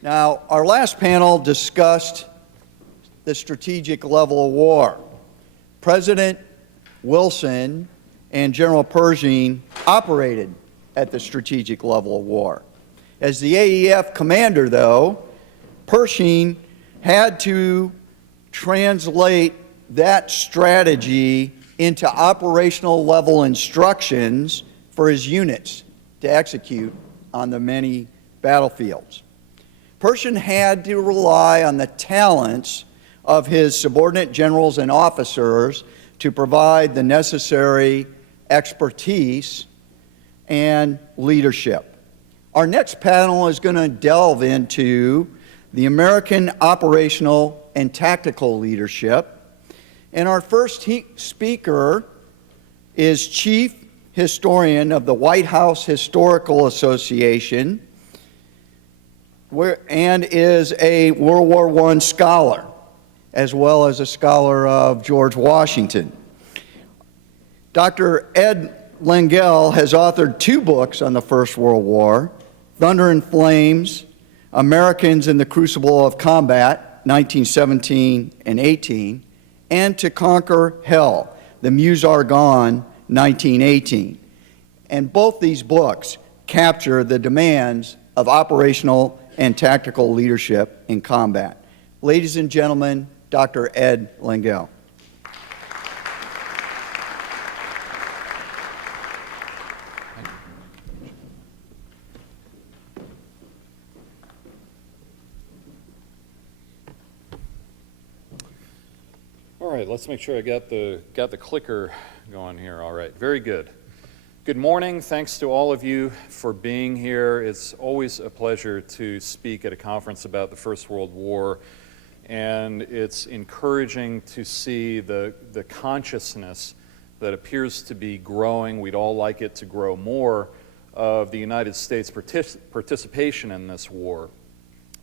Now, our last panel discussed the strategic level of war. President Wilson and General Pershing operated at the strategic level of war. As the AEF commander, though, Pershing had to translate that strategy into operational level instructions for his units to execute on the many battlefields. Pershing had to rely on the talents of his subordinate generals and officers to provide the necessary expertise and leadership. Our next panel is going to delve into the American operational and tactical leadership. And our first speaker is Chief Historian of the White House Historical Association and is a World War I scholar, as well as a scholar of George Washington. Dr. Ed Lengel has authored 2 books on the First World War, Thunder and Flames, Americans in the Crucible of Combat, 1917 and 18, and To Conquer Hell, the Meuse Argonne, 1918. And both these books capture the demands of operational and tactical leadership in combat. Ladies and gentlemen, Dr. Ed Lengel. All right, let's make sure I got the clicker going here. All right, very good. Good morning. Thanks to all of you for being here. It's always a pleasure to speak at a conference about the First World War, and it's encouraging to see the consciousness that appears to be growing. We'd all like it to grow more, of the United States participation in this war.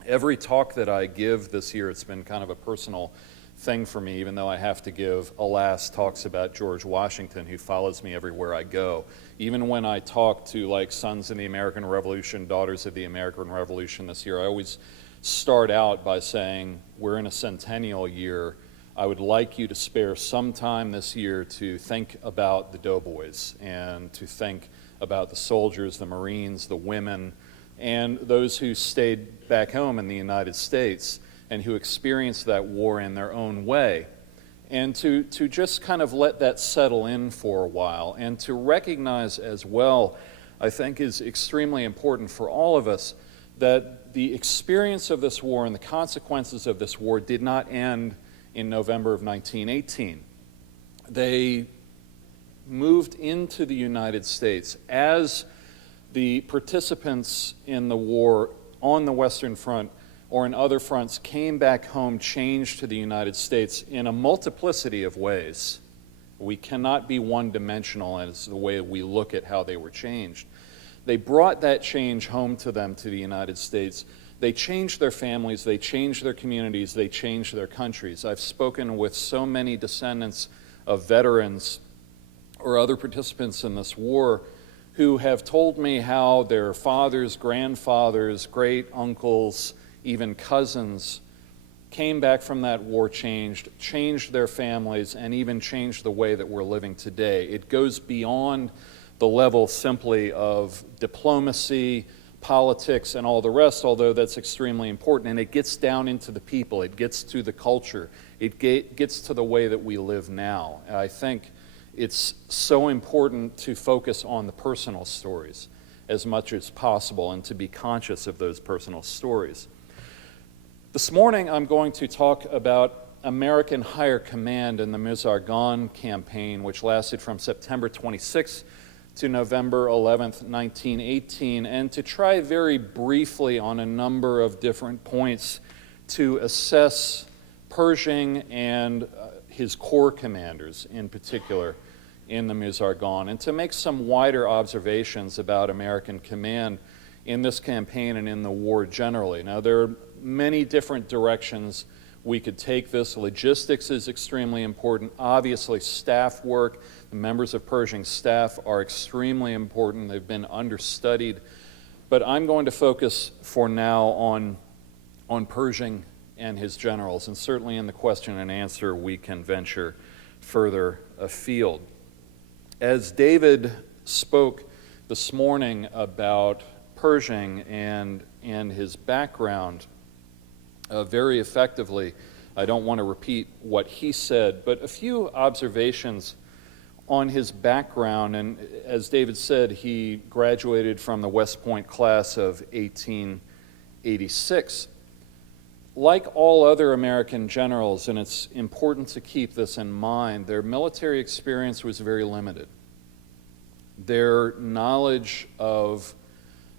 Every talk that I give this year, it's been kind of a personal thing for me, even though I have to give, alas, talks about George Washington, who follows me everywhere I go. Even when I talk to, like, Sons of the American Revolution, Daughters of the American Revolution this year, I always start out by saying, we're in a centennial year. I would like you to spare some time this year to think about the doughboys and to think about the soldiers, the Marines, the women, and those who stayed back home in the United States and who experienced that war in their own way. And to just kind of let that settle in for a while, and to recognize as well, I think is extremely important for all of us, that the experience of this war and the consequences of this war did not end in November of 1918. They moved into the United States as the participants in the war on the Western Front or in other fronts came back home, changed to the United States in a multiplicity of ways. We cannot be one-dimensional as the way we look at how they were changed. They brought that change home to them, to the United States. They changed their families, they changed their communities, they changed their countries. I've spoken with so many descendants of veterans or other participants in this war who have told me how their fathers, grandfathers, great uncles, even cousins came back from that war, changed their families, and even changed the way that we're living today. It goes beyond the level simply of diplomacy, politics, and all the rest, although that's extremely important, and it gets down into the people, it gets to the culture, it gets to the way that we live now. And I think it's so important to focus on the personal stories as much as possible and to be conscious of those personal stories. This morning, I'm going to talk about American Higher Command in the Meuse Argonne campaign, which lasted from September 26th to November 11th, 1918, and to try very briefly on a number of different points to assess Pershing and his corps commanders in particular in the Meuse Argonne, and to make some wider observations about American command in this campaign and in the war generally. Now, there are many different directions we could take this. Logistics is extremely important. Obviously, staff work, the members of Pershing's staff are extremely important. They've been understudied. But I'm going to focus for now on on Pershing and his generals, and certainly in the question and answer we can venture further afield. As David spoke this morning about Pershing and his background very effectively, I don't want to repeat what he said, but a few observations on his background. And as David said, he graduated from the West Point class of 1886. Like all other American generals, and it's important to keep this in mind, their military experience was very limited. Their knowledge of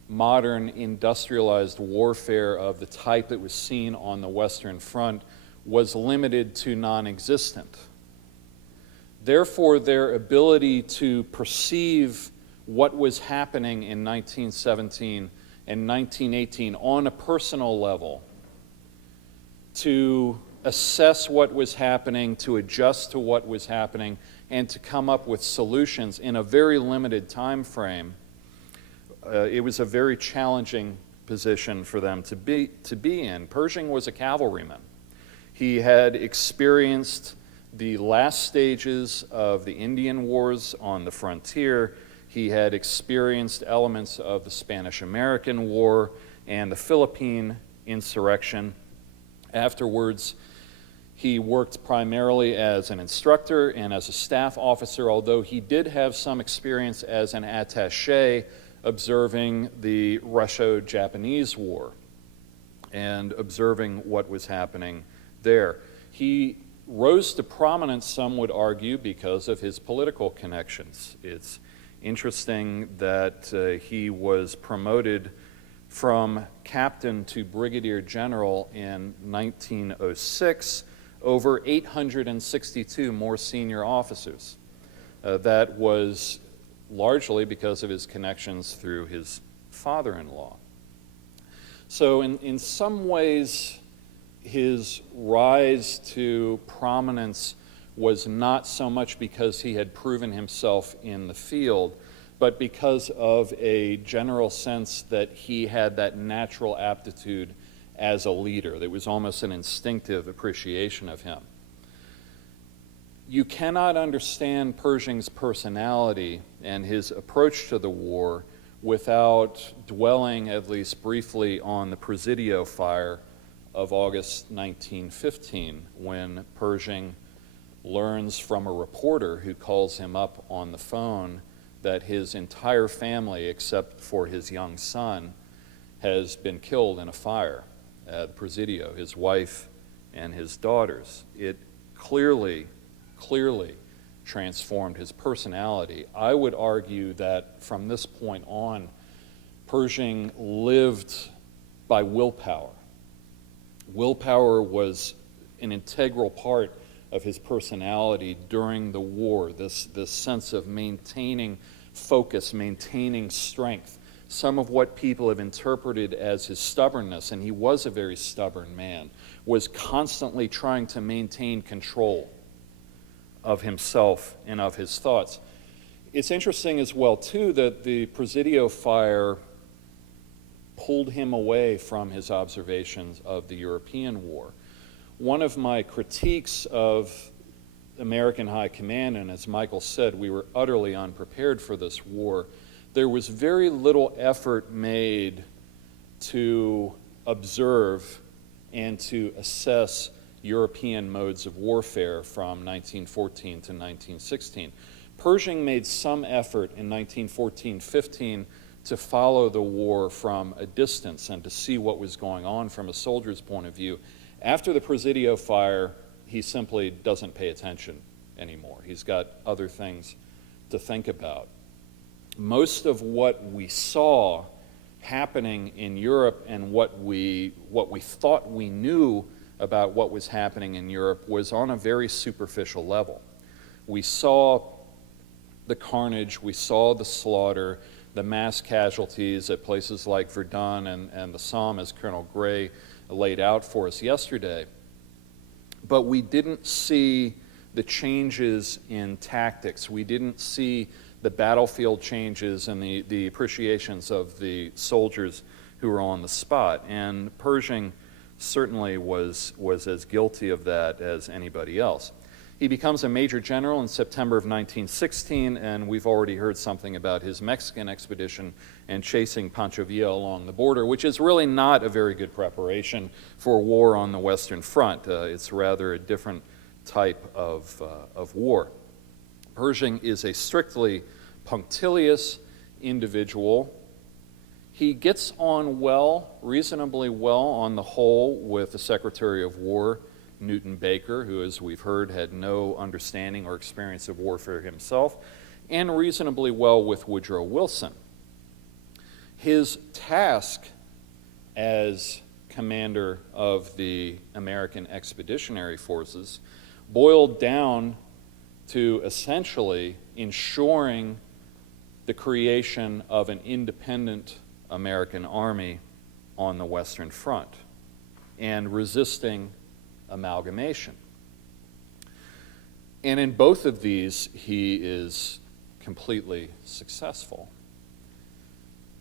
modern industrialized warfare of the type that was seen on the Western Front was limited to non-existent. Therefore, their ability to perceive what was happening in 1917 and 1918 on a personal level, to assess what was happening, to adjust to what was happening, and to come up with solutions in a very limited time frame, it was a very challenging position for them to be in. Pershing was a cavalryman. He had experienced the last stages of the Indian Wars on the frontier. He had experienced elements of the Spanish-American War and the Philippine insurrection. Afterwards, he worked primarily as an instructor and as a staff officer, although he did have some experience as an attaché observing the Russo-Japanese War and observing what was happening there. He rose to prominence, some would argue, because of his political connections. It's interesting that he was promoted from captain to brigadier general in 1906 over 862 more senior officers. That was largely because of his connections through his father-in-law. So in some ways, his rise to prominence was not so much because he had proven himself in the field, but because of a general sense that he had that natural aptitude as a leader. There was almost an instinctive appreciation of him. You cannot understand Pershing's personality and his approach to the war without dwelling, at least briefly, on the Presidio fire of August 1915, when Pershing learns from a reporter who calls him up on the phone that his entire family, except for his young son, has been killed in a fire at Presidio, his wife and his daughters. It clearly transformed his personality. I would argue that from this point on, Pershing lived by willpower. Willpower was an integral part of his personality during the war, this sense of maintaining focus, maintaining strength. Some of what people have interpreted as his stubbornness, and he was a very stubborn man, was constantly trying to maintain control of himself and of his thoughts. It's interesting as well, too, that the Presidio fire pulled him away from his observations of the European war. One of my critiques of American High Command, and as Michael said, we were utterly unprepared for this war, there was very little effort made to observe and to assess European modes of warfare from 1914 to 1916. Pershing made some effort in 1914-15 to follow the war from a distance and to see what was going on from a soldier's point of view. After the Presidio fire, he simply doesn't pay attention anymore. He's got other things to think about. Most of what we saw happening in Europe and what we thought we knew about what was happening in Europe was on a very superficial level. We saw the carnage, we saw the slaughter, the mass casualties at places like Verdun and the Somme, as Colonel Gray laid out for us yesterday. But we didn't see the changes in tactics. We didn't see the battlefield changes and the appreciations of the soldiers who were on the spot. And Pershing certainly was as guilty of that as anybody else. He becomes a major general in September of 1916, and we've already heard something about his Mexican expedition and chasing Pancho Villa along the border, which is really not a very good preparation for war on the Western Front. It's rather a different type of war. Pershing is a strictly punctilious individual. He gets on well, reasonably well on the whole, with the Secretary of War, Newton Baker, who, as we've heard, had no understanding or experience of warfare himself, and reasonably well with Woodrow Wilson. His task as commander of the American Expeditionary Forces boiled down to essentially ensuring the creation of an independent American army on the Western Front and resisting amalgamation. And in both of these, he is completely successful.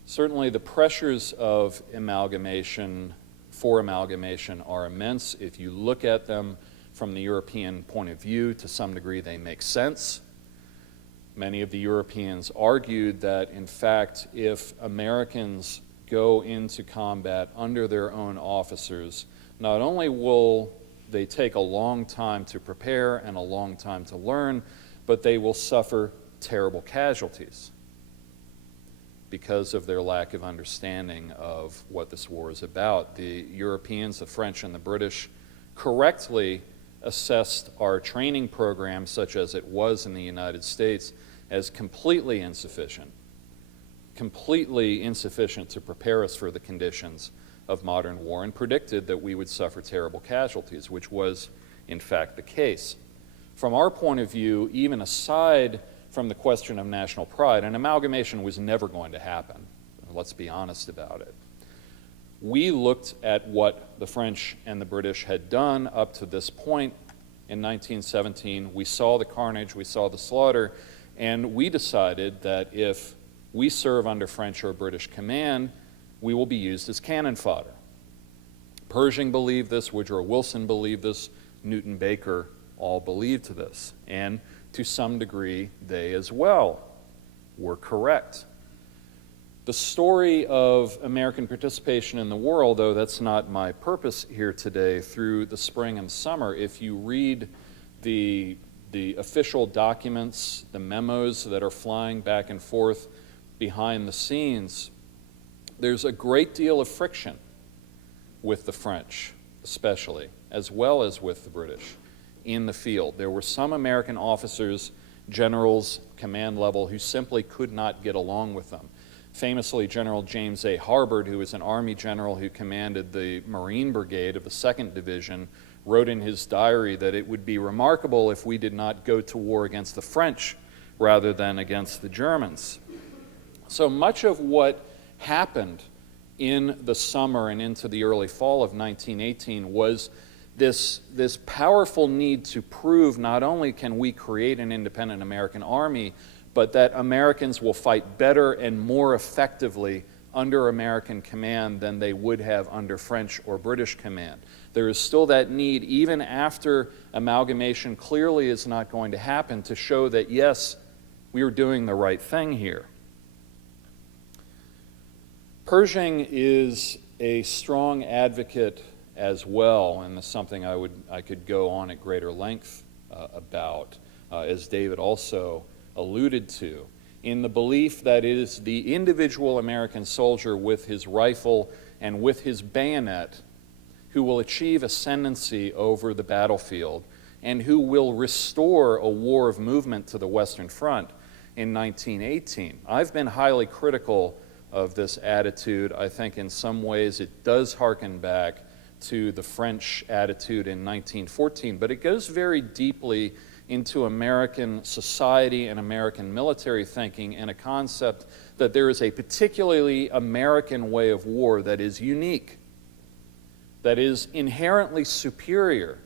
Certainly the pressures of amalgamation are immense. If you look at them from the European point of view, to some degree they make sense. Many of the Europeans argued that, in fact, if Americans go into combat under their own officers, not only will they take a long time to prepare and a long time to learn, but they will suffer terrible casualties because of their lack of understanding of what this war is about. The Europeans, the French and the British, correctly assessed our training program, such as it was in the United States, as completely insufficient to prepare us for the conditions of modern war, and predicted that we would suffer terrible casualties, which was, in fact, the case. From our point of view, even aside from the question of national pride, an amalgamation was never going to happen. Let's be honest about it. We looked at what the French and the British had done up to this point in 1917. We saw the carnage, we saw the slaughter, and we decided that if we serve under French or British command, we will be used as cannon fodder. Pershing believed this, Woodrow Wilson believed this, Newton Baker all believed this, and to some degree they as well were correct. The story of American participation in the war, although that's not my purpose here today, through the spring and summer, if you read the official documents, the memos that are flying back and forth behind the scenes, there's a great deal of friction with the French, especially, as well as with the British in the field. There were some American officers, generals, command level, who simply could not get along with them. Famously, General James A. Harbord, who was an Army general who commanded the Marine Brigade of the 2nd Division, wrote in his diary that it would be remarkable if we did not go to war against the French rather than against the Germans. So much of what happened in the summer and into the early fall of 1918 was this powerful need to prove not only can we create an independent American army, but that Americans will fight better and more effectively under American command than they would have under French or British command. There is still that need, even after amalgamation clearly is not going to happen, to show that, yes, we are doing the right thing here. Pershing is a strong advocate as well, and that's something I could go on at greater length about, as David also alluded to, in the belief that it is the individual American soldier with his rifle and with his bayonet who will achieve ascendancy over the battlefield and who will restore a war of movement to the Western Front in 1918. I've been highly critical of this attitude. I think in some ways it does harken back to the French attitude in 1914, but it goes very deeply into American society and American military thinking, and a concept that there is a particularly American way of war that is unique, that is inherently superior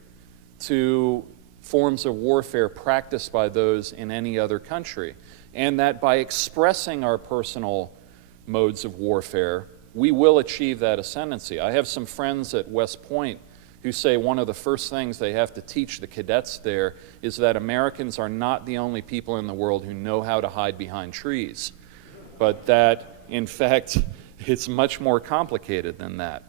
to forms of warfare practiced by those in any other country, and that by expressing our personal modes of warfare, we will achieve that ascendancy. I have some friends at West Point who say one of the first things they have to teach the cadets there is that Americans are not the only people in the world who know how to hide behind trees, but that, in fact, it's much more complicated than that.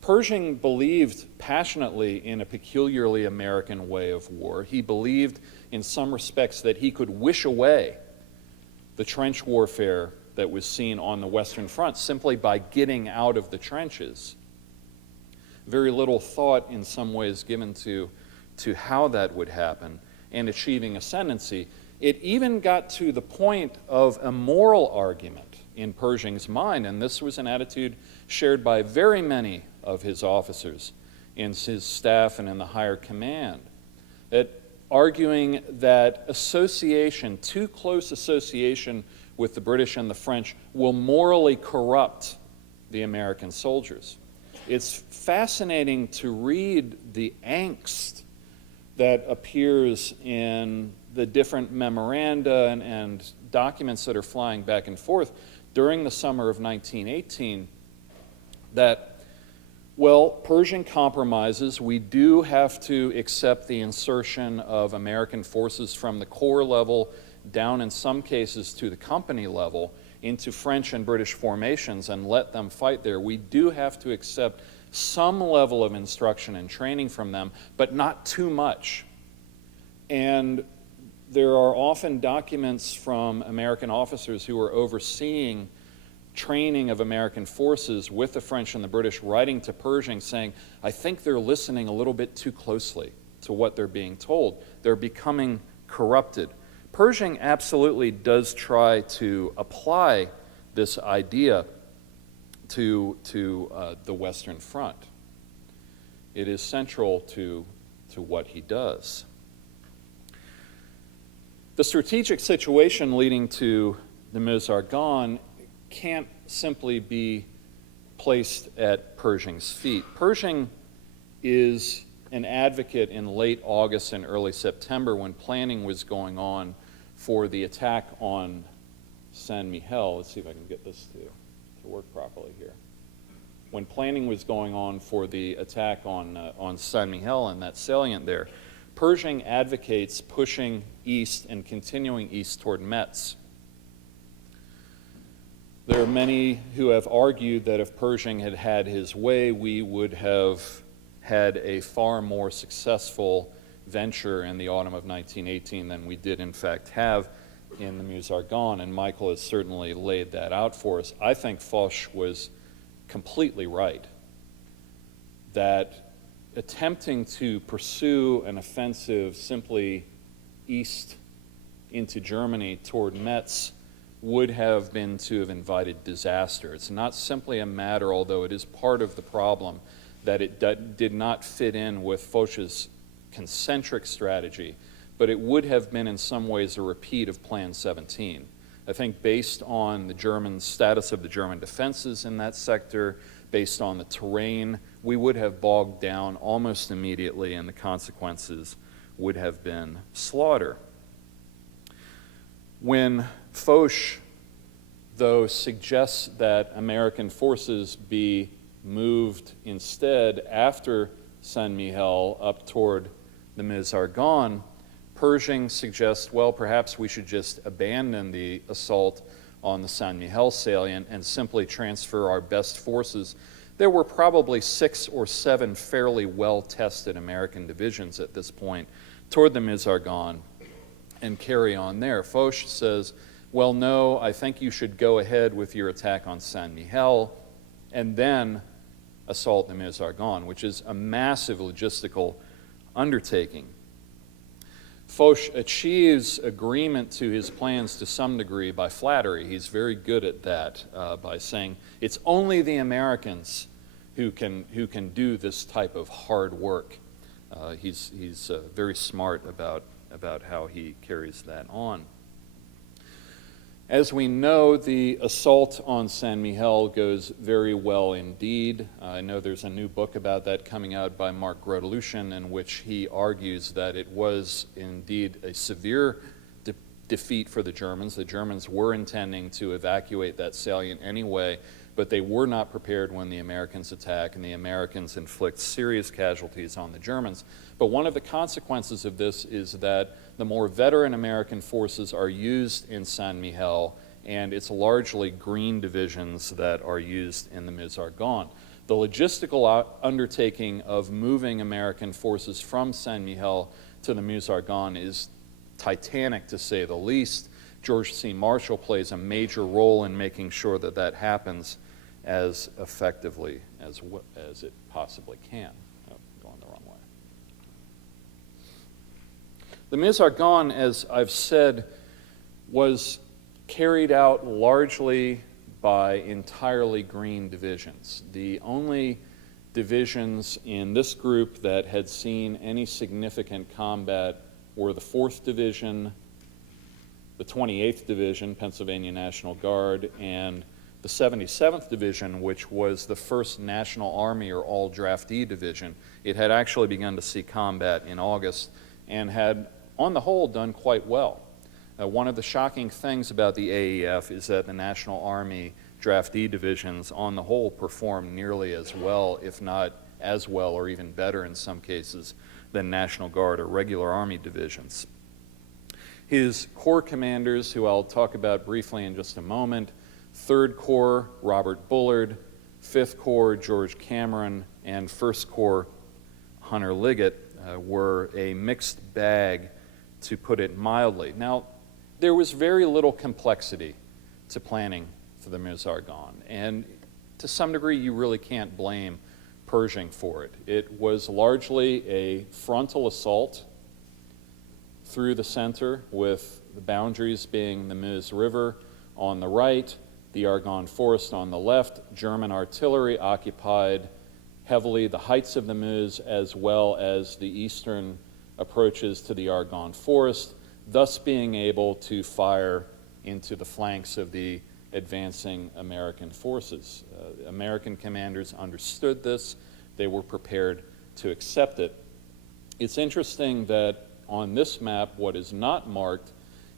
Pershing believed passionately in a peculiarly American way of war. He believed, in some respects, that he could wish away the trench warfare that was seen on the Western Front simply by getting out of the trenches. Very little thought in some ways given to how that would happen and achieving ascendancy. It even got to the point of a moral argument in Pershing's mind, and this was an attitude shared by very many of his officers in his staff and in the higher command, that arguing that association, too close association with the British and the French will morally corrupt the American soldiers. It's fascinating to read the angst that appears in the different memoranda and documents that are flying back and forth during the summer of 1918 that, well, Pershing compromises. We do have to accept the insertion of American forces from the corps level down in some cases to the company level into French and British formations and let them fight there. We do have to accept some level of instruction and training from them, but not too much. And there are often documents from American officers who are overseeing training of American forces with the French and the British writing to Pershing saying, I think they're listening a little bit too closely to what they're being told. They're becoming corrupted. Pershing absolutely does try to apply this idea to the Western Front. It is central to what he does. The strategic situation leading to the Meuse Argonne can't simply be placed at Pershing's feet. Pershing is an advocate in late August and early September when planning was going on for the attack on Saint-Mihiel. Let's see if I can get this to work properly here. When planning was going on for the attack on Saint-Mihiel and that salient there, Pershing advocates pushing east and continuing east toward Metz. There are many who have argued that if Pershing had had his way, we would have had a far more successful venture in the autumn of 1918 than we did in fact have in the Meuse Argonne, and Michael has certainly laid that out for us. I think Foch was completely right that attempting to pursue an offensive simply east into Germany toward Metz would have been to have invited disaster. It's not simply a matter, although it is part of the problem, that it did not fit in with Foch's concentric strategy, but it would have been in some ways a repeat of Plan 17. I think based on the German status of the German defenses in that sector, based on the terrain, we would have bogged down almost immediately, and the consequences would have been slaughter. When Foch, though, suggests that American forces be moved instead after Saint-Mihiel up toward the Meuse Argonne, Pershing suggests, well, perhaps we should just abandon the assault on the Saint-Mihiel salient and simply transfer our best forces. There were probably 6 or 7 fairly well-tested American divisions at this point toward the Meuse Argonne and carry on there. Foch says, well, no, I think you should go ahead with your attack on Saint-Mihiel and then assault the Meuse Argonne, which is a massive logistical undertaking. Foch achieves agreement to his plans to some degree by flattery. He's very good at that, by saying it's only the Americans who can do this type of hard work. He's very smart about how he carries that on. As we know, the assault on Saint-Mihiel goes very well indeed. I know there's a new book about that coming out by Mark Grotelushin, in which he argues that it was indeed a severe defeat for the Germans. The Germans were intending to evacuate that salient anyway, but they were not prepared when the Americans attack, and the Americans inflict serious casualties on the Germans. But one of the consequences of this is that the more veteran American forces are used in Saint-Mihiel, and it's largely green divisions that are used in the Meuse-Argonne. The logistical undertaking of moving American forces from Saint-Mihiel to the Meuse-Argonne is titanic, to say the least. George C. Marshall plays a major role in making sure that that happens as effectively as it possibly can. Oh, going the wrong way. The Meuse-Argonne, as I've said, was carried out largely by entirely green divisions. The only divisions in this group that had seen any significant combat were the 4th Division, the 28th Division, Pennsylvania National Guard, and the 77th Division, which was the first National Army or all-draftee division. It had actually begun to see combat in August and had, on the whole, done quite well. One of the shocking things about the AEF is that the National Army draftee divisions, on the whole, performed nearly as well, if not as well or even better in some cases, than National Guard or regular Army divisions. His corps commanders, who I'll talk about briefly in just a moment, 3rd Corps, Robert Bullard, 5th Corps, George Cameron, and 1st Corps, Hunter Liggett, were a mixed bag, to put it mildly. Now, there was very little complexity to planning for the Meuse-Argonne, and to some degree you really can't blame Pershing for it. It was largely a frontal assault through the center, with the boundaries being the Meuse River on the right, the Argonne Forest on the left. German artillery occupied heavily the heights of the Meuse as well as the eastern approaches to the Argonne Forest, thus being able to fire into the flanks of the advancing American forces. American commanders understood this. They were prepared to accept it. It's interesting that on this map, what is not marked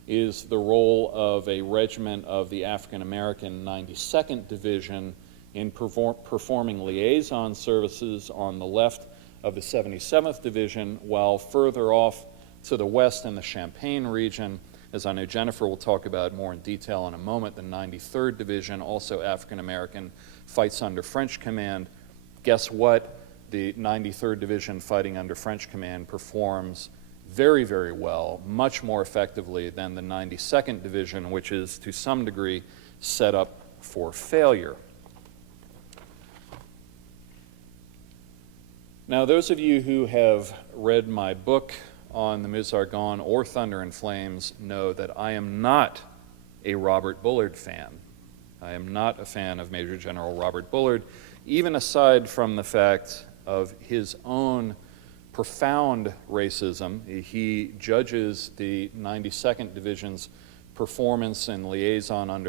is the role of a regiment of the African-American 92nd Division in performing liaison services on the left of the 77th Division, while further off to the west in the Champagne region, as I know Jennifer will talk about more in detail in a moment, the 93rd Division, also African-American, fights under French command. Guess what? The 93rd Division fighting under French command performs very, very well, much more effectively than the 92nd Division, which is to some degree set up for failure. Now, those of you who have read my book on the Meuse-Argonne or Thunder and Flames know that I am not a Robert Bullard fan. I am not a fan of Major General Robert Bullard, even aside from the fact of his own profound racism. He judges the 92nd Division's performance and liaison on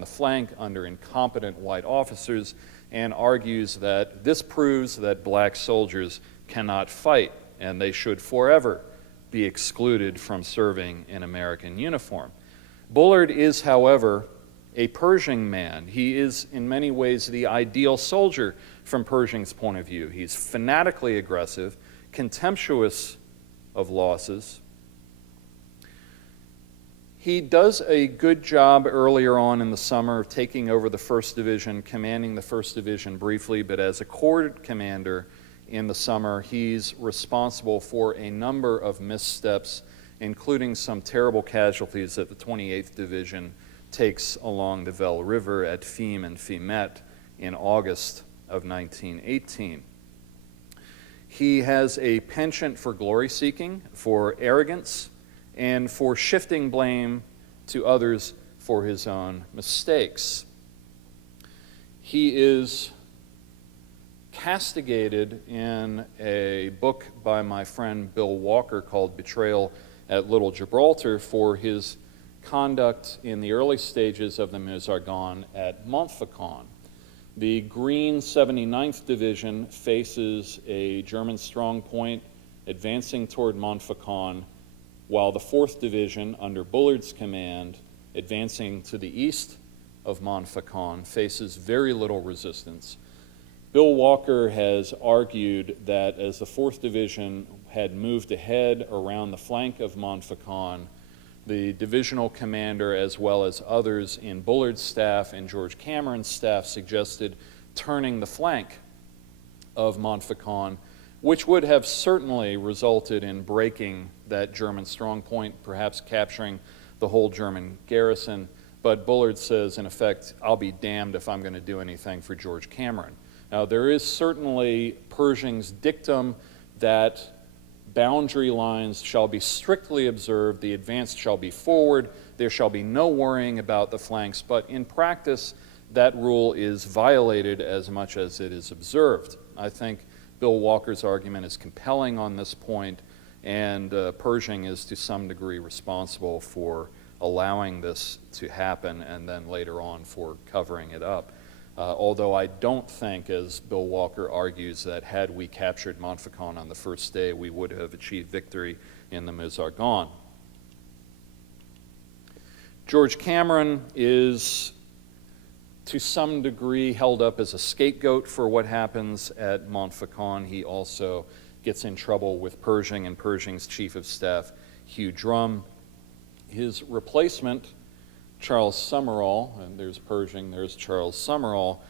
the flank under incompetent white officers, and argues that this proves that black soldiers cannot fight and they should forever be excluded from serving in American uniform. Bullard is, however, a Pershing man. He is in many ways the ideal soldier from Pershing's point of view. He's fanatically aggressive, contemptuous of losses. He does a good job earlier on in the summer of taking over the 1st Division, commanding the 1st Division briefly, but as a corps commander in the summer, he's responsible for a number of missteps, including some terrible casualties that the 28th Division takes along the Velle River at Fismes and Fimet in August of 1918. He has a penchant for glory-seeking, for arrogance, and for shifting blame to others for his own mistakes. He is castigated in a book by my friend Bill Walker called Betrayal at Little Gibraltar for his conduct in the early stages of the Meuse-Argonne at Montfaucon. The Green 79th Division faces a German strongpoint advancing toward Montfaucon, while the 4th Division, under Bullard's command, advancing to the east of Montfaucon faces very little resistance. Bill Walker has argued that as the 4th Division had moved ahead around the flank of Montfaucon, the divisional commander, as well as others in Bullard's staff and George Cameron's staff, suggested turning the flank of Montfaucon, which would have certainly resulted in breaking that German strongpoint, perhaps capturing the whole German garrison. But Bullard says, in effect, I'll be damned if I'm going to do anything for George Cameron. Now, there is certainly Pershing's dictum that boundary lines shall be strictly observed, the advance shall be forward, there shall be no worrying about the flanks, but in practice, that rule is violated as much as it is observed. I think Bill Walker's argument is compelling on this point, and Pershing is to some degree responsible for allowing this to happen and then later on for covering it up. Although I don't think, as Bill Walker argues, that had we captured Montfaucon on the first day, we would have achieved victory in the Meuse-Argonne. George Cameron is, to some degree, held up as a scapegoat for what happens at Montfaucon. He also gets in trouble with Pershing and Pershing's Chief of Staff, Hugh Drum. His replacement, Charles Summerall, and there's Pershing, there's Charles Summerall,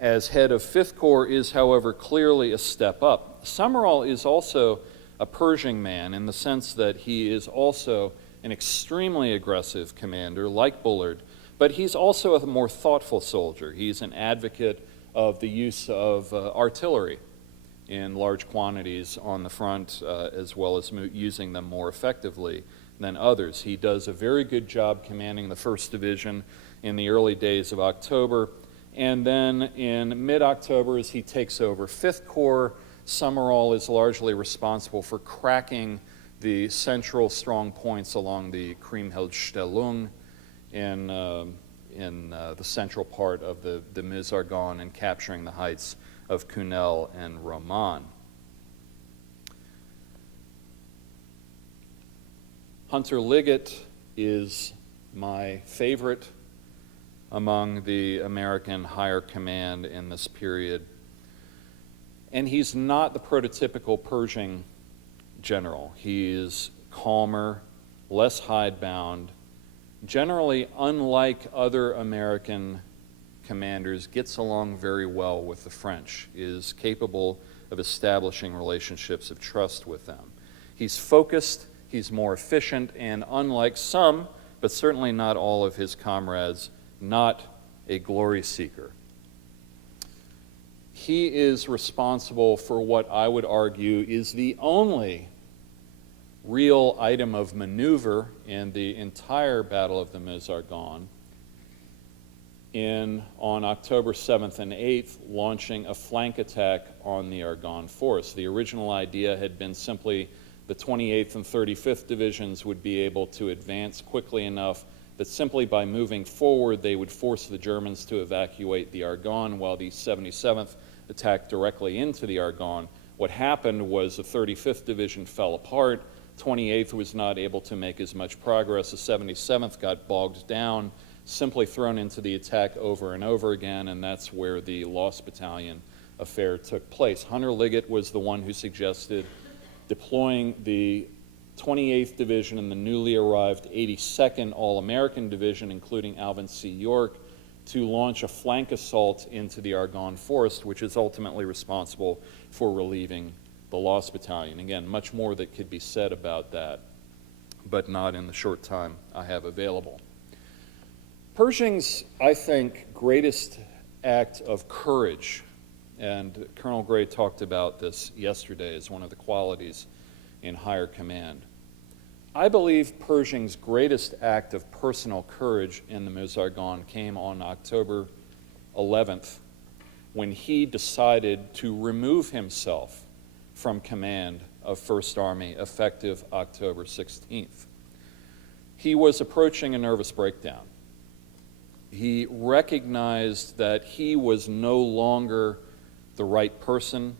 as head of 5th Corps is, however, clearly a step up. Summerall is also a Pershing man in the sense that he is also an extremely aggressive commander, like Bullard, but he's also a more thoughtful soldier. He's an advocate of the use of artillery in large quantities on the front, as well as using them more effectively than others. He does a very good job commanding the 1st Division in the early days of October, and then in mid-October, as he takes over 5th Corps, Summerall is largely responsible for cracking the central strong points along the Kriemhildstellung in the central part of the Meuse-Argonne and capturing the heights of Cunel and Roman. Hunter Liggett is my favorite among the American higher command in this period. And he's not the prototypical Pershing general. He is calmer, less hidebound, generally, unlike other American commanders, gets along very well with the French, is capable of establishing relationships of trust with them. He's focused, he's more efficient, and unlike some, but certainly not all of his comrades, not a glory seeker. He is responsible for what I would argue is the only real item of maneuver in the entire Battle of the Meuse-Argonne, on October 7th and 8th, launching a flank attack on the Argonne force. The original idea had been simply the 28th and 35th Divisions would be able to advance quickly enough that simply by moving forward they would force the Germans to evacuate the Argonne while the 77th attacked directly into the Argonne. What happened was the 35th Division fell apart, 28th was not able to make as much progress, the 77th got bogged down, simply thrown into the attack over and over again, and that's where the Lost Battalion affair took place. Hunter Liggett was the one who suggested deploying the 28th Division and the newly arrived 82nd All-American Division, including Alvin C. York, to launch a flank assault into the Argonne Forest, which is ultimately responsible for relieving the Lost Battalion. Again, much more that could be said about that, but not in the short time I have available. Pershing's, I think, greatest act of courage, and Colonel Gray talked about this yesterday as one of the qualities in higher command. I believe Pershing's greatest act of personal courage in the Meuse-Argonne came on October 11th, when he decided to remove himself from command of First Army effective October 16th. He was approaching a nervous breakdown. He recognized that he was no longer the right person,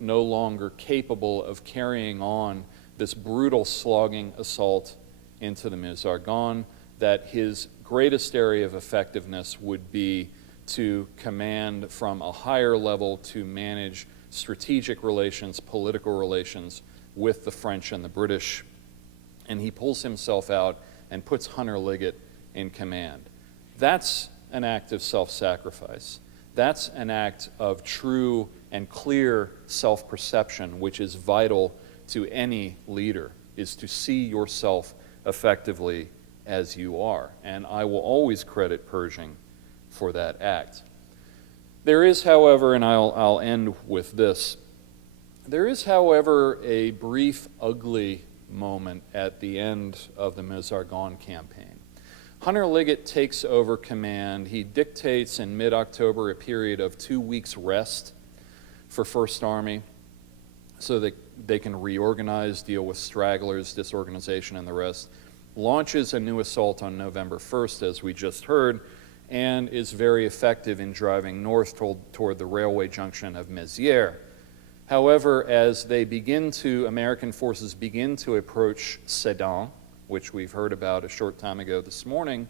no longer capable of carrying on this brutal slogging assault into the Meuse-Argonne, that his greatest area of effectiveness would be to command from a higher level to manage strategic relations, political relations with the French and the British. And he pulls himself out and puts Hunter Liggett in command. That's an act of self-sacrifice. That's an act of true and clear self-perception, which is vital to any leader, is to see yourself effectively as you are. And I will always credit Pershing for that act. There is, however, and I'll end with this, there is, however, a brief, ugly moment at the end of the Meuse-Argonne campaign. Hunter Liggett takes over command. He dictates in mid-October a period of 2 weeks rest for First Army so that they can reorganize, deal with stragglers, disorganization, and the rest. Launches a new assault on November 1st, as we just heard, and is very effective in driving north toward the railway junction of Mézières. However, as American forces begin to approach Sedan, which we've heard about a short time ago this morning,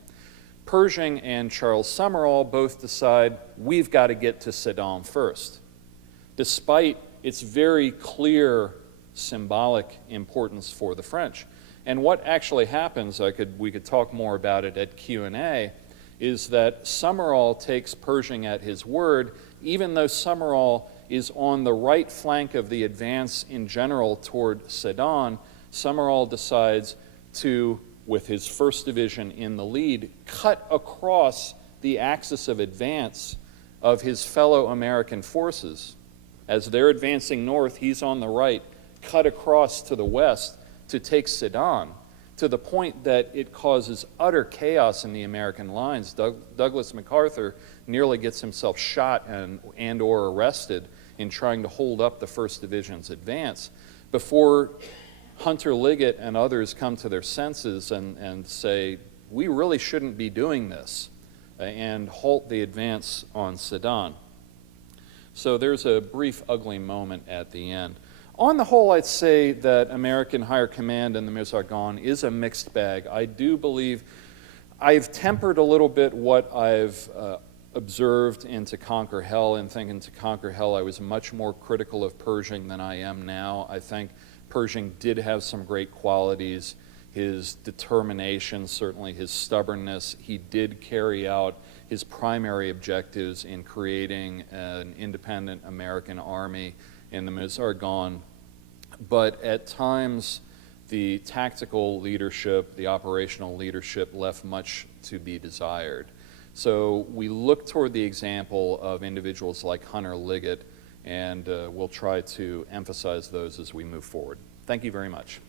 Pershing and Charles Summerall both decide we've got to get to Sedan first, despite its very clear symbolic importance for the French. And what actually happens, we could talk more about it at Q&A, is that Summerall takes Pershing at his word, even though Summerall is on the right flank of the advance in general toward Sedan. Summerall decides to, with his 1st Division in the lead, cut across the axis of advance of his fellow American forces. As they're advancing north, he's on the right, cut across to the west to take Sedan, to the point that it causes utter chaos in the American lines. Douglas MacArthur nearly gets himself shot and or arrested in trying to hold up the 1st Division's advance before Hunter Liggett and others come to their senses and say, we really shouldn't be doing this, and halt the advance on Sedan. So there's a brief, ugly moment at the end. On the whole, I'd say that American higher command in the Meuse-Argonne is a mixed bag. I do believe I've tempered a little bit what I've observed in To Conquer Hell, and think in To Conquer Hell I was much more critical of Pershing than I am now. I think Pershing did have some great qualities. His determination, certainly his stubbornness. He did carry out his primary objectives in creating an independent American army in the Meuse-Argonne. But at times, the tactical leadership, the operational leadership left much to be desired. So we look toward the example of individuals like Hunter Liggett, and we'll try to emphasize those as we move forward. Thank you very much.